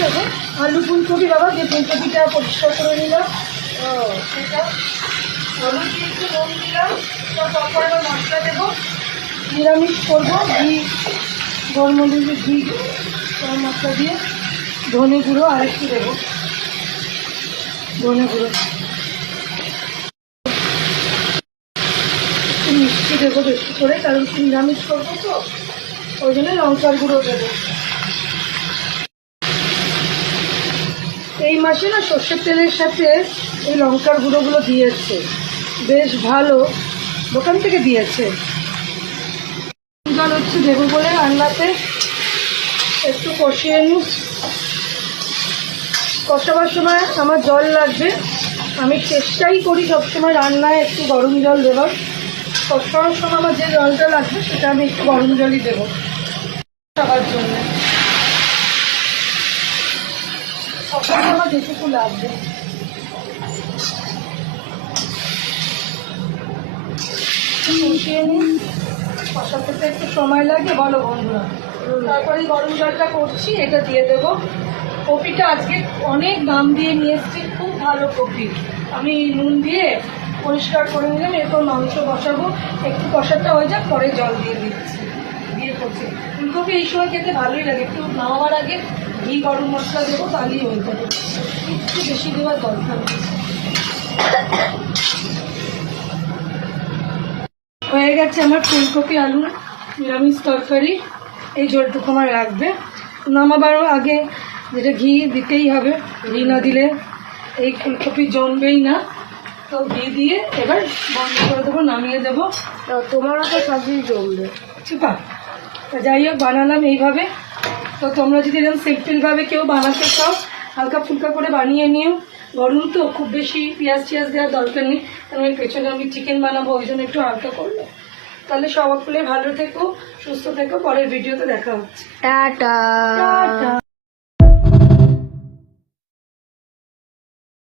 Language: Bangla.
দেবো আলু ফুলকপি বাবা, যে ফুলকপিটা পরিষ্কার করে নিলাম সেটা হলুদ দিয়ে একটু নুন দিলাম। তারপরে আবার মশলা দেবো, নিরামিষ করবো, ঘি গোলমরিচের ঘি গরম মশলা দিয়ে ধনে গুঁড়ো আর একটু দেবো, ধনে গুঁড়ো একটু মিষ্টি দেবো বেশি করে, কারণ নিরামিষ করবো তো ওই জন্য লঙ্কার গুঁড়ো দেবো। এই মাসে না সর্ষের তেলের সাথে এই লঙ্কার গুঁড়োগুলো দিয়েছে, বেশ ভালো, দোকান থেকে দিয়েছে। জল হচ্ছে দেবো বলে রান্নাতে একটু কষিয়ে নিই। কষাবার সময় আমার জল লাগবে, আমি চেষ্টাই করি সবসময় রান্নায় একটু গরম জল দেওয়ার। কষাবার সময় আমার যে জলটা লাগবে সেটা আমি একটু গরম জলই দেবো খাবার জন্য। কষাতে আমার যেটুকু লাগবে কষিয়ে নিই। কষাতে তো একটু সময় লাগে বলো বন্ধুরা। তারপরে গরম জলটা করছি, এটা দিয়ে দেবো। কপিটা আজকে অনেক দাম দিয়ে নিয়ে এসেছি, খুব ভালো কপি। আমি নুন দিয়ে পরিষ্কার করে নিলাম, এরপর মাংস বসাবো, একটু কষাটা হয়ে যাক পরে জল দিয়ে দিচ্ছি, দিয়ে করছি। ফুলকপি এই সময় খেতে ভালোই লাগে, একটু নামাবার আগে ঘি গরম মশলা দেবো, তাহলেই হয়ে যাবে, একটু বেশি দেওয়ার দরকার নেই। হয়ে গেছে আমার ফুলকপি আলু নিরামিষ তরকারি, এই ঝোলটুকু আমার রাখবে। নামাবার আগে যেটা ঘি দিতেই হবে, ঘি না দিলে এই ফুলকপি জমবেই না, তো ঘি দিয়ে এবার বন্ধ করে দেবো, নামিয়ে দেবো। তোমারও তো সবই জমবে। ঠিক আছে, যাই হোক বানালাম এইভাবে। তো তোমরা যদি এরকম সিম্পলভাবে কেউ বানাতে চাও হালকা ফুলকা করে বানিয়ে নিও। গরম তো খুব বেশি পেঁয়াজ টিয়াজ দেওয়ার দরকার নেই, কারণ এর পেছনে আমি চিকেন বানাবো, ওই জন্য একটু হালকা করলো। তাহলে সকলে ভালো থেকো, সুস্থ থেকো, পরের ভিডিওতে দেখা হচ্ছে। টাটা। টাটা।